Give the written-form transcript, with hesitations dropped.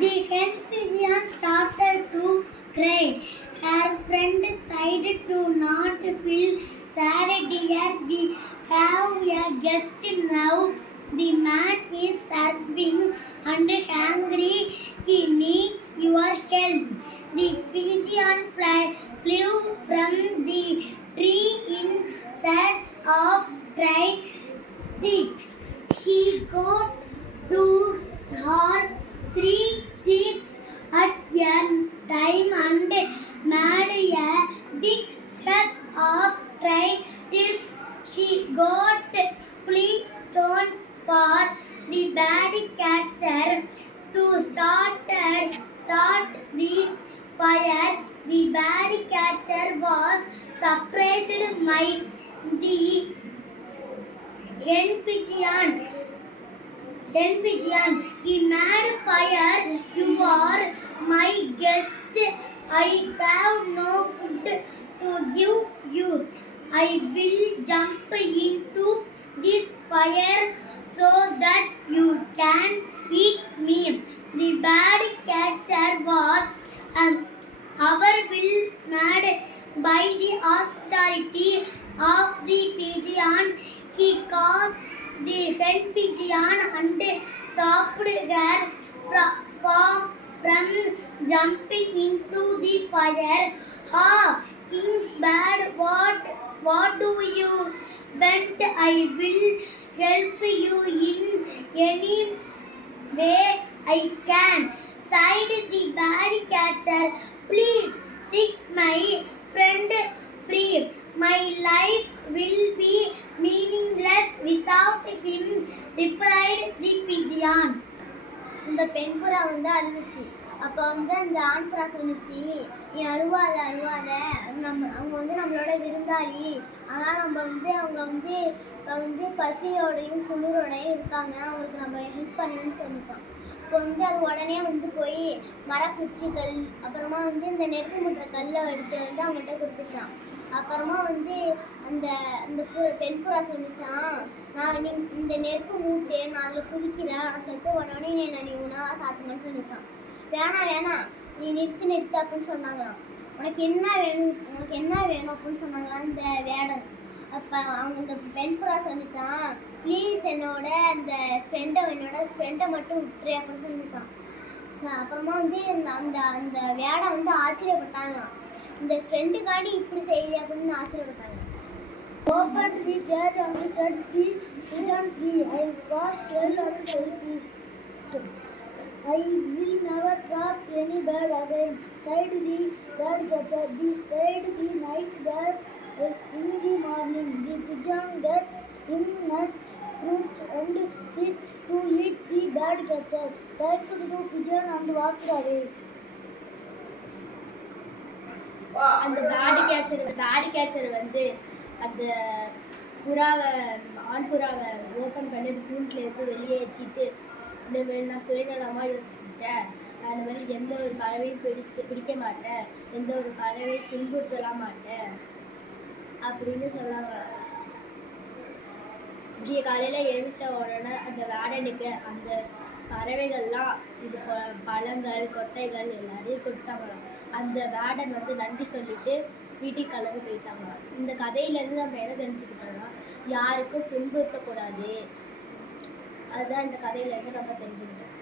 The hen pigeon started to cry. Her friend said to not feel sad, dear. We have a guest now. The man is starving and hungry. He needs your help. The pigeon flew from the tree in search of dry sticks. She got to her 3 sticks at a time and made a big heap of dry sticks. She got flint stones for the bird catcher to start the fire. The bird catcher was surprised by the hen pigeon. He made fire. You are my guest. I have no food to give you. I will jump into this fire so that you can eat me. The bird catcher was overwhelmed by the hospitality of the pigeon. He caught the hen pigeon and stopped her from jumping into the fire. Ah, King Bird, what do you want? I will help you in any way I can, sighed the bird catcher. Please set my friend free. My life will be meaningless without him, replied the pigeon. இந்த பெண் புறா அழுதுச்சு. அப்போ அந்த ஆண் புறா சொன்னிச்சு, நீ அழுவாத அவங்க நம்மளோட விருந்தாளி. ஆனால் அவங்க பசியோடையும் குளிரோடையும் இருக்காங்க, அவங்களுக்கு நம்ம ஹெல்ப் பண்ணணும்னு சொன்னிச்சான். இப்போ அது உடனே போய் மரக்குச்சிகள் அப்புறமா இந்த நெருப்பு முட்டுற கல்லை எடுத்து அவங்கள்ட்ட கொடுத்துச்சான். அப்புறமா அந்த அந்த பெண் புறா சொன்னிச்சான், நான் இந்த நெருப்பு மூட்டு நான் அதில் குதிக்கிறேன், நான் செத்து உடனே நீ உணவாக சாப்பிடுங்கன்னு சொன்னிச்சான். வேணாம் நீ நிறுத்து அப்படின்னு சொன்னாங்களாம். உனக்கு என்ன வேணும் அப்படின்னு சொன்னாங்களாம் இந்த வேடன். அப்போ இந்த பெண் புறா சொன்னிச்சான், ப்ளீஸ் என்னோட ஃப்ரெண்டை மட்டும் விட்டுரு அப்படின்னு சொன்னிச்சான். அப்புறமா அந்த வேடை ஆச்சரியப்பட்டாங்களாம், இந்த ஃப்ரெண்டுக்காண்டி இப்படி செய்யுது அப்படின்னு ஆச்சரியப்பட்டாங்க. Opened the cage and set the pigeon free. I was scared and selfish. I will never trap any bird again, sighed the bird catcher. They stayed the night there. In the morning, the pigeon got him nuts, fruits and seeds to eat. The bird catcher thanked the pigeon and walked away. அந்த bad catcher அந்த ஆண் புறாவை ஓப்பன் பண்ணி கூண்டில் எடுத்து வெளியே வச்சுட்டு, இந்த மாதிரி நான் சுயநலமாக யோசிச்சுட்டேன், நான் இந்த மாதிரி எந்த ஒரு பறவையும் பிடிக்க மாட்டேன், எந்த ஒரு பறவையும் துன்புறுத்தலாம் மாட்டேன் அப்படின்னு சொன்னாங்க. விடிய காலையில் எழுந்திரிச்ச உடனே அந்த வேடனுக்கு அந்த பறவைகள்லாம் இது பழங்கள் கொட்டைகள் எல்லாரையும் கொடுத்தாங்களாம். அந்த வேடன் நன்றி சொல்லிட்டு வீட்டுக்கு கிளம்பி போயிட்டாங்க. இந்த கதையிலேருந்து நம்ம என்ன தெரிஞ்சுக்கிட்டோம்னா, யாருக்கும் துன்புறுத்தக்கூடாது. அதுதான் இந்த கதையிலேருந்து நம்ம தெரிஞ்சுக்கிட்டோம்.